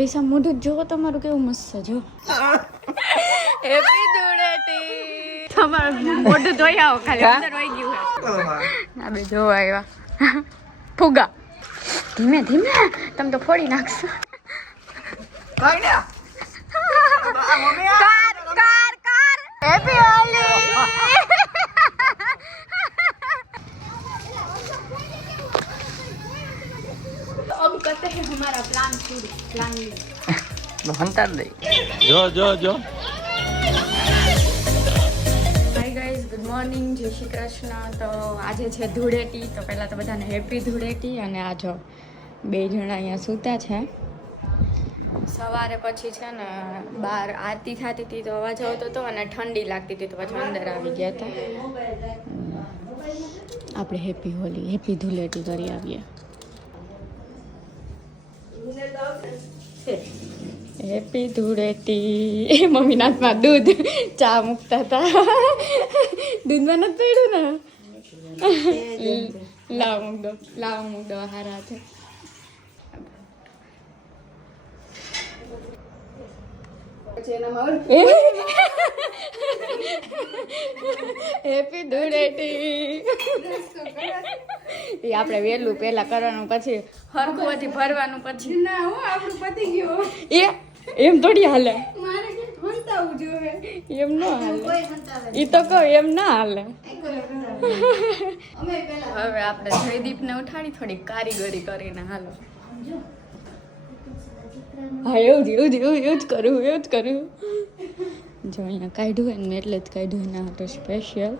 દિશા મોઢું જો તમારું કેવું મસ્ત છે જો. હેપી ધૂળેટી. તમારું મોઢું ધોઈ આવો ખાલી અંદર વહી ગયું હે. આ બે જો આવ્યા ફુગા. ધીમે ધીમે તમે તો ફોડી નાખશો. કઈ ને કાર હેપી હોલી. अब करते हैं हमारा प्लान पूरी प्लान हंता दे जो हाय गाइस गुड मॉर्निंग जय श्री कृष्ण. તો આજે છે ધૂળેટી તો પહેલાં તો બધાને હેપી ધૂળેટી. અને આ જો બે જણા અહીંયા સૂતા છે. સવારે પછી છે ને બહાર આરતી થતી હતી તો અવાજ આવતો હતો અને ઠંડી લાગતી હતી તો પછી અંદર આવી ગયા હતા. આપણે હેપી હોલી હેપી ધૂળેટી કરી આવીએ. હેપી ધૂળેટી. મમ્મી નાથમાં દૂધ ચા મૂકતા હતા. દૂધમાં નથી પડ્યું ને. લાવ મૂક દો હારા છે. હેપી ધૂળેટી. એ આપણે વહેલું પહેલા કરવાનું પછી હરખુંથી ભરવાનું પછી ના હું આપણું પતી ગયો એ એમ થોડી હાલે. મારે કે હંતાવું જોઈએ એમ ન હાલે. ઈ તો કહો એમ ના હાલે. હવે આપણે જયદીપને ઉઠાડી થોડી કારીગરી કરીને હાલો. હા એવું જ કરું જો અહીંયા કાઢ્યું ને એટલે જ કાઢ્યું ના હતો સ્પેશિયલ.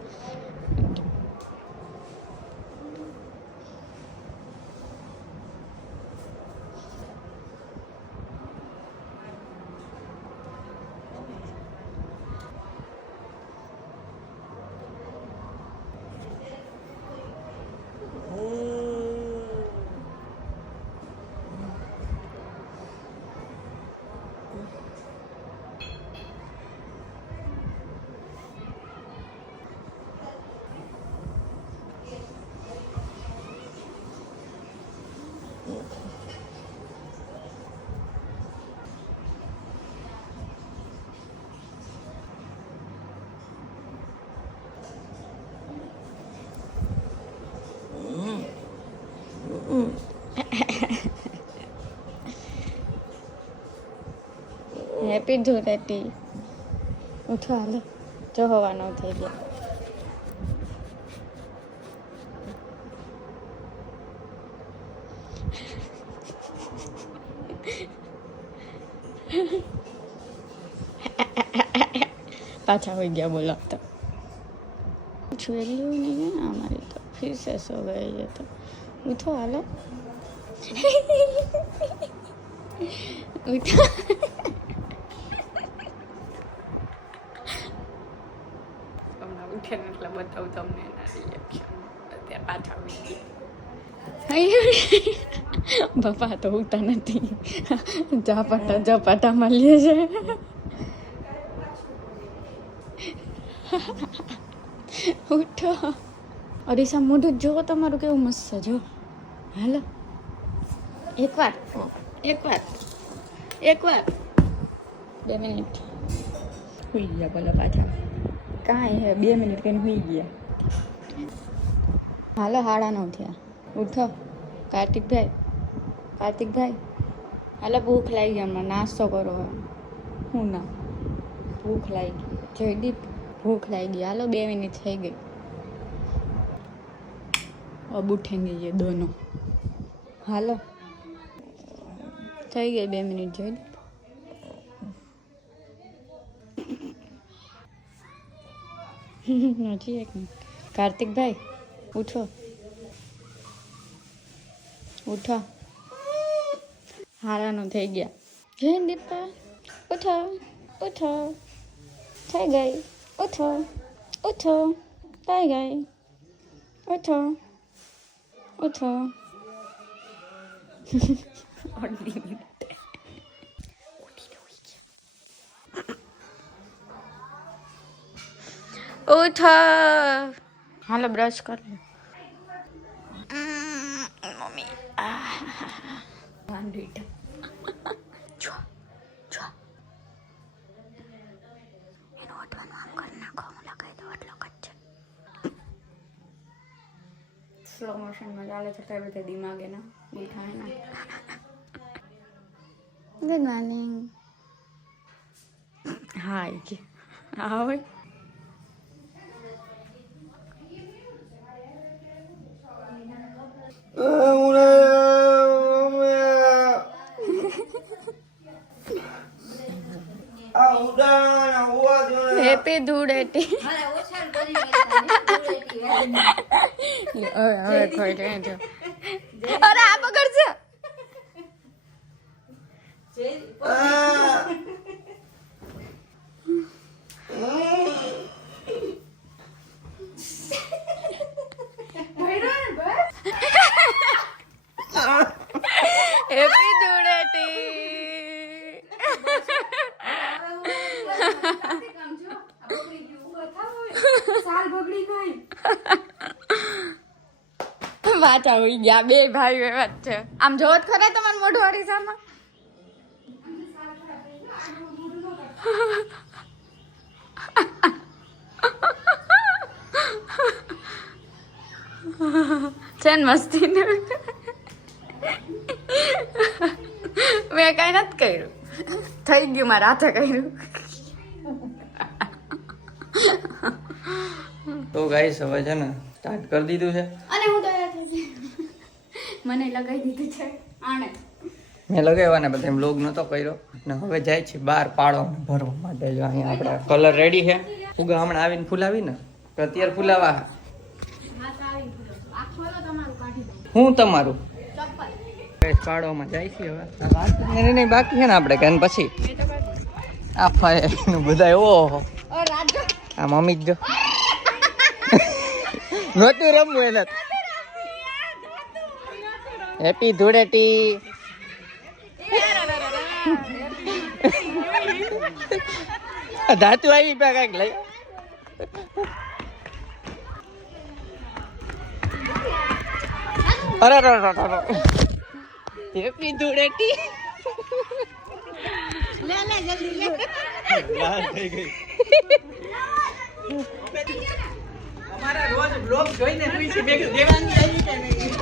હેપી ધૂળેટી. ઉઠો હાલો જો હવાનો થઈ ગયા. પાછા હોઈ ગયા બોલો તો છેલ્લું નહીં અમારી તો ફિર સે સો ગઈ તો. ઉઠો હાલો ઉઠો. ઉઠે ને એટલે બતાવું તમને એના રિએક્શન. અત્યારે પાછા આવી ગયા. બાપા તો ઉઠતા નથી. ઝપાટા મળીએ છે. ઉઠો. અરીસા મોઢું જોવો તમારું કેવું મસ્ત છે જો. હાલો એકવાર 2 મિનિટ સુઈ ગયા બોલો પાછા. કાંઈ હે 2 મિનિટ કઈ સુઈ ગયા. હાલો 9:30 થયા. ઉઠો કાર્તિકભાઈ હાલો ભૂખ લાગી ગઈ. હમણાં નાસ્તો કરો. હું ના ભૂખ લાગી ગઈ. જયદીપ ભૂખ લાગી ગઈ. હાલો 2 મિનિટ થઈ ગઈ. अब उठेंगे ये दोनों. हालो થઈ ગઈ 2 મિનિટ જોઈ. હજી 1 મિનિટ. કાર્તિકભાઈ ઉઠો હારાનું થઈ ગયા. જય દીપા ઉઠો થઈ ગઈ. ઉઠો થઈ ગઈ. ઉઠો ઉઠો હાલો બ્રશ કર લે. મમ્મી માંડી જો સ્લો મોશનમાં ચાલે છે તો બધે દિમાગે ના બેઠા ના ગુડ મોર્નિંગ હાય કે આવે હેપી ધૂળેટી હવે ખોઈ જો અરે આ પકડશે હેપી ધૂળેટી વાચા હોઈ ગયા બે ભાઈ એવા જ છે આમ જોત ખરા તમારું મોઢું અરીસામાં છે ને મસ્તી મેં કઈ નથી કર્યું થઈ ગયું મારા હાથે કર્યું તો ગાઈસ હવે છે ને સ્ટાર્ટ કરી દીધું છે અને હું તૈયાર થઈ ગઈ મને લગાવી દીધું છે આને મેં લગાવ્યા ને બધા વ્લોગ નતો કર્યો ને હવે જાય છે બહાર પાડો ભરવા માટે જો અહીંયા આપણે કલર રેડી છે ફુગા હમણાં આવીને ફૂલાવી ને તો અત્યારે ફૂલાવા હું તમારું પાડોમાં જાય છે હવે નહીં બાકી છે ને આપણે કે પછી આ ફાય બધા ઓહો આ મમ્મી જ જો નહોતું રમવું એને હેપી ધૂળેટી ધાતુ આવી પા કઈક લઈ અરે હેપી ધૂળેટી લાલ થઈ ગઈ અમારા રોજ બ્લોગ જોઈને પૂછી બે દેવાની આવી કે નહીં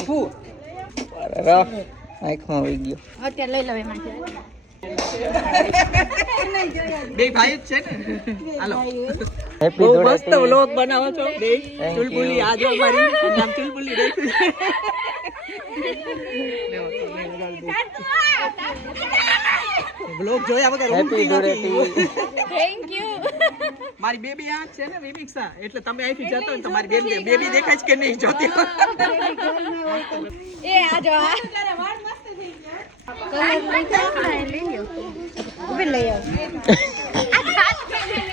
ફુ અરે આંખમાં વહી ગયો અત્યારે લઈ લવ એમાંથી બે ભાઈ જ છે ને હાલો હેપી ધૂળેટી મસ્ત વ્લોગ બનાવો છો બે ચુલબુલી આજો મારી નામ ચુલબુલી રાખ્યું વ્લોગ જોયા વગર હેપી ધૂળેટી થેન્ક યુ મારી બેબી આ છે ને વિમિક્ષા એટલે તમે અહીંથી જતો ને તમારી બેબી દેખાય છે કે નહીં જોતી એ આજો આ વાળ મસ્ત થઈ ગયા લઈ લ્યો ઉભી લઈ આવ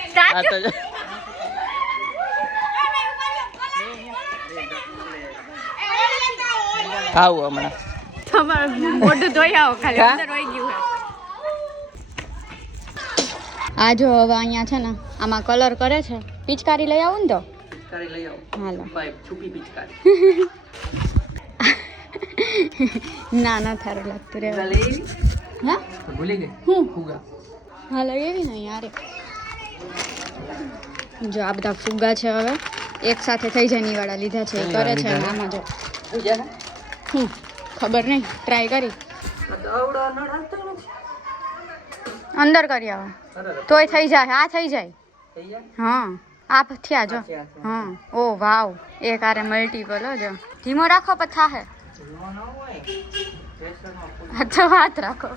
સ્ટાર્ટ આવું હમણાં તમારું મોઢું ધોઈ આવો ખાલી અંદર વહી ગયું આ જો હવે અહીંયા છે ને આમાં કલર કરે છે પિચકારી લઈ આવું ને તો પિચકારી લઈ આવો હાલો ભાઈ છુપી પિચકારી ના ના થારું લાગતું રે હા ભૂલી ગઈ હું ફુગા હાલો એવી ને યાર જો આ બધા ફુગા છે હવે એક સાથે થઈ જાય નીવાળા લીધા છે એ કરે છે અને આમાં જો ખબર નહીં ટ્રાય કરી અંદર કરી આવે તોય થઈ જાય આ થઈ જાય હા આ થયા જો હા ઓ વાવ એક આરે મલ્ટીપલ હો જો ધીમો રાખો પછી થાહે અચ્છા હાથ રાખો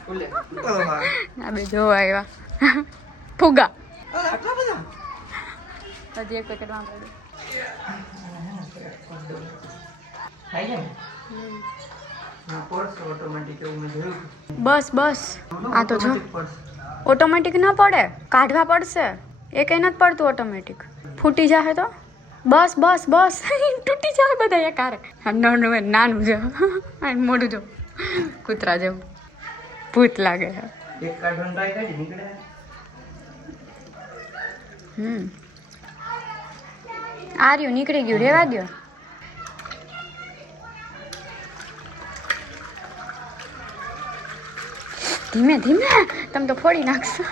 આ બે જોવા આવ્યા ફુગા હજી એક પેકેટ માં બસ બસ આ તો જો ઓટોમેટિક ન પડે કાઢવા પડશે એ કઈ નથી પડતું ઓટોમેટિક ફૂટી જાય તો બસ બસ બસ તૂટી જાય બધા એક હારે નાનું છે મોડું જો કૂતરા જેવું ભૂત લાગે છે આ રહ્યું નીકળી ગયું રેવા દો ધીમે ધીમે તમે તો ફોડી નાખશો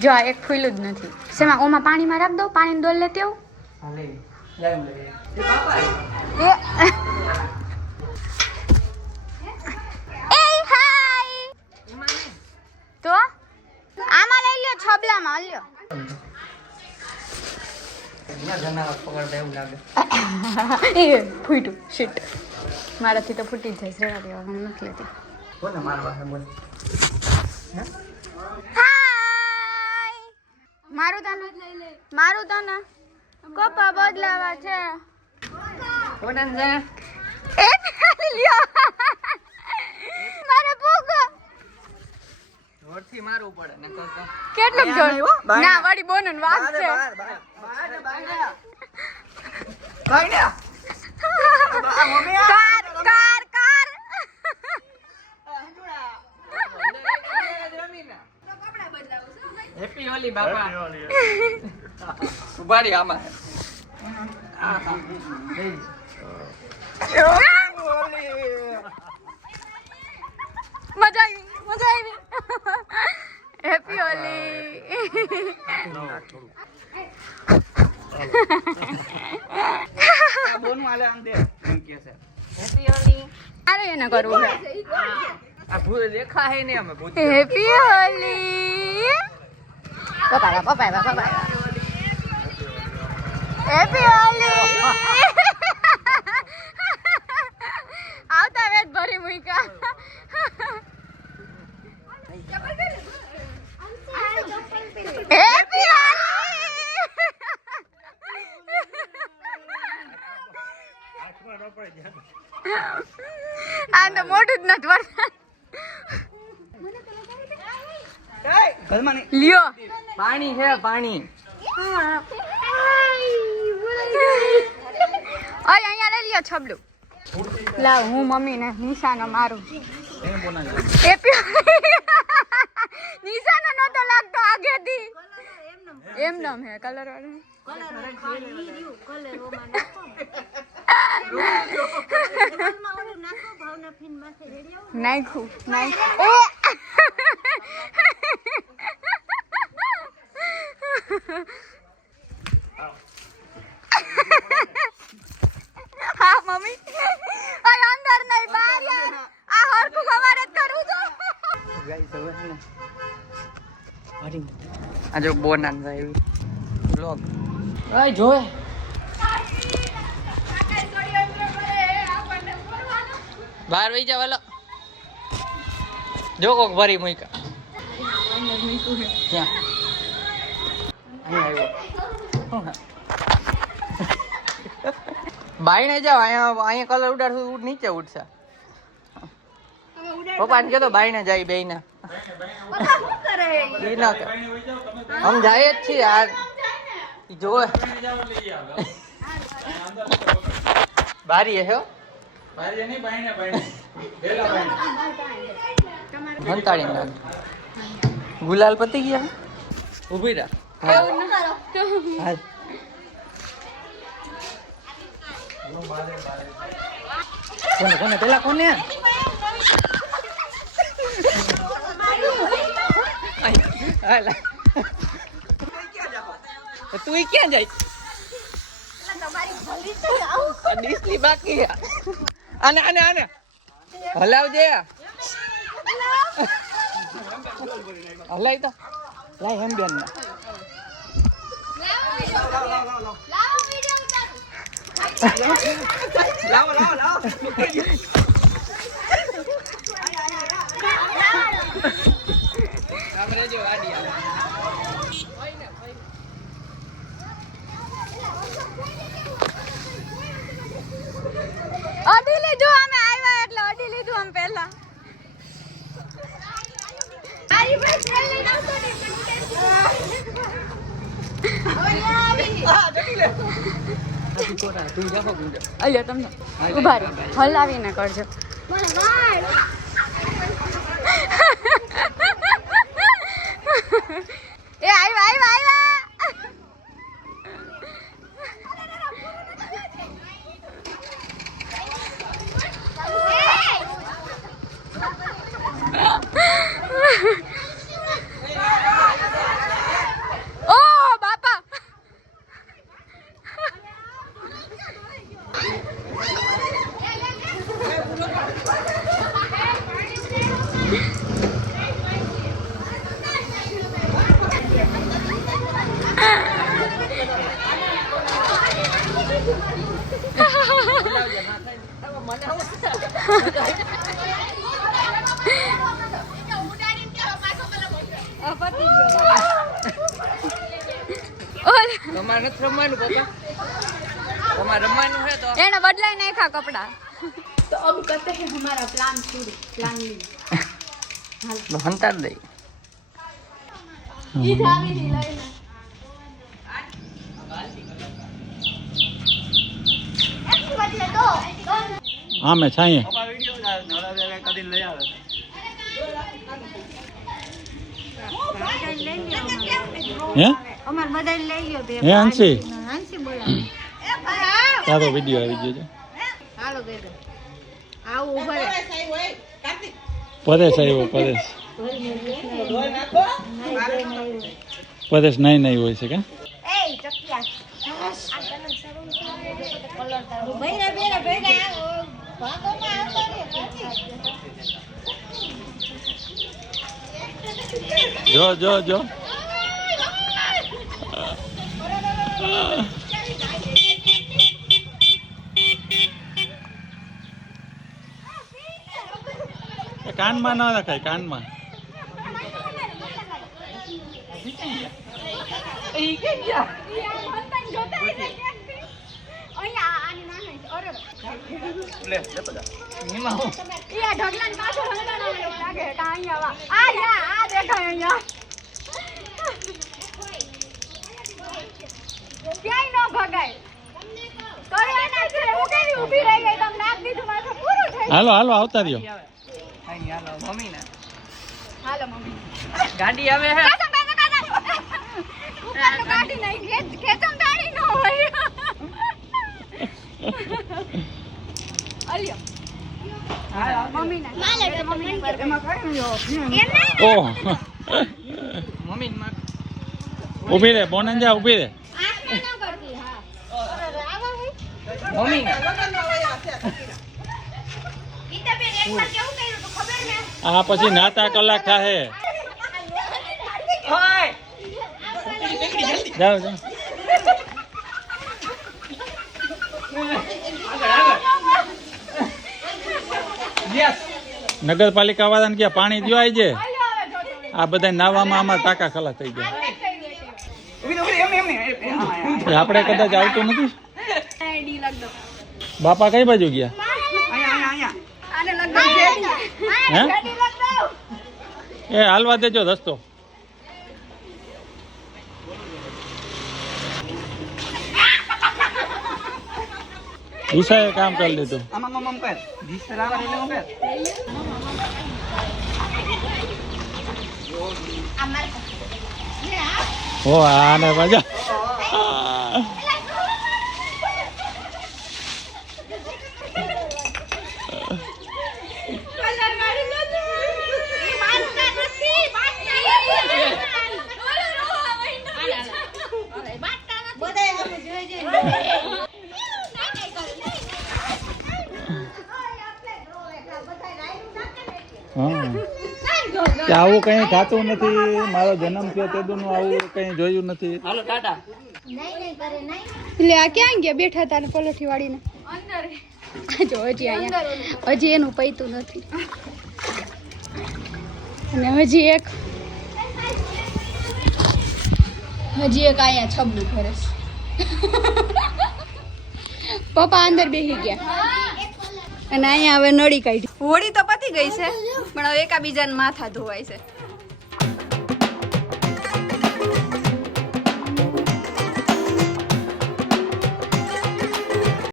જો આ એક ફૂલું જ નથી શેમાં ઓમાં પાણીમાં રાખ દો, પાણીની ડોલ લેતી આવું. હા લઈ લાવ લે એ પાપા એ હાય તો આમાં લઈ લ્યો, છબલામાં લ્યો. જનાવર પકડતા એવું લાગે. એ ફૂટ્યું શીટ, મારાથી તો ફૂટી જ જાય. રેવા દેવા, હું નથી લેતી. કોને મારવા છે બોલ? હાય મારું તને કપા બદલાવા છે. કોને છે? એ લ્યો મારે ભૂખ જોરથી મારવું પડે ને તો કેટલું જોર ના વળી બોનન વાગ છે. Car car car happy Holi બાપા. ઉભા રહી આમાં. મજા આવી હેપી હોલી. બોનું આલે આમ દે એમ કે છે હેપી હોલી. અરે એને કરવું છે. આ ભૂત દેખા હે ને અમે ભૂત. હેપી હોલી. પપ્પા હેપી હોલી. આવતા વેત ભરી મૂકા. હેપી આ તો મોટું જ નથી વળતા. લ્યો પાણી છે પાણી. ઓય અહીંયા લઈ લ્યો છબલું. લાવ હું મમ્મીને નિશાનો મારું. નિશાનો નતો લાગતો આગેથી. એમ નામ હે કલર વાળું. નાખ્યું હા મમ્મી આ અંદર નહીં બહાર યાર. આ હરખું ખવારે જ કરું છું. ગાઈસ હવે છે ને આ જો બોનાન જાય બ્લોગ આય જોય. બહાર વઈ જા વાલો. જો કોક ભરી મૂકા ક્યાં બાઈને જાવ. અહીંયા કલર ઉડાડશું નીચે ઉડશે. પપ્પાને કહેતો બાઈને જાય બે ના ઈ ના કરે. આમ જાય જ છીએ આ જોવે બારી હે હો હંતાડી નાખ. ગુલાલ પતી ગયા ઉભી રાખ. હાલ કોને કોને પેલા કોને તું ક્યાં જાય? ડીસલી બાકી આને આને આને હલાવજે. હલાય તો લાય એમ બેન લાવો લાવો લાવો. અડી લીધું અમે આવ્યા એટલે અડી લીધું અમે પહેલા. અલ્યો તમને ઉભા રહો હલાવીને કરજો. એ આવ્યા આવ્યા આવ્યા. ઓ બાપ તમારે નથી રમવાનું પપ્પા, તમારે રમવાનું છે તો એને બદલાઈ નાખ્યા કપડા. તો અબ કરતે હે હમારા પ્લાન શુरू. પ્લાન હંતાર દઈ. ઈ જાવી ની લઈને હા મેં છાઈએ હે અમાર બધા લઈ લ્યો બે. હે અંશી હાંસી બોલા. તારો વિડીયો આવી ગયો છે હાલો બે આવું ઉભા રહે. પરેશ આવ્યો પરેશ નહીં નહીં હોય છે કે એય ચકિયા આ કલર સરું કલર તારો ભઈરા બેરા ભઈરા ભાગોમાં આવતો રે. જો કાનમાં ના રખાય કાનમાં હાલો આવતા રહ્યો મમ્મી ને હાલો મમ્મી ગાડી આવે હે ગાડી નહીં ખેતમ ગાડી ન હોય. અલ્યો મમ્મી ના મમ્મી એમાં કર્યો ઓહ મમ્મી માં ઊભી રે બોનંજા ઊભી રે મમ્મી ને આ પછી નાતા કલાક થાહે ઓય જાઓ યસ નગરપાલિકા વાળાને ક્યાં પાણી દો આવી છે આ બધા નાવામાં આમાં ટાંકા ખલાસ થઈ ગયા આપણે કદાચ આવતું નથી બાપા કઈ બાજુ ગયા હે એ હાલવા દેજો રસ્તો દિશાએ કામ કરી લીધું આમાં મમ કર દીસરા વાળી લે કર ઓ આને મજા આવું કઈ થતું નથી મારો જન્મ થયો તેનું આવું કઈ જોયું નથી હાલો ટાટા એટલે આ ક્યાં ગયા બેઠા હતા ને પલોઠી વાળીને અંદર જો હજી અહીંયા હજી એનું પૈતું નથી અને હજી એક અહીંયા છબડું ફરે છે. પપ્પા અંદર બેસી ગયા અને અહીંયા હવે નળી કાઢી. હોળી તો પતી ગઈ છે પણ હવે એકાબીજાને માથા ધોવાય છે.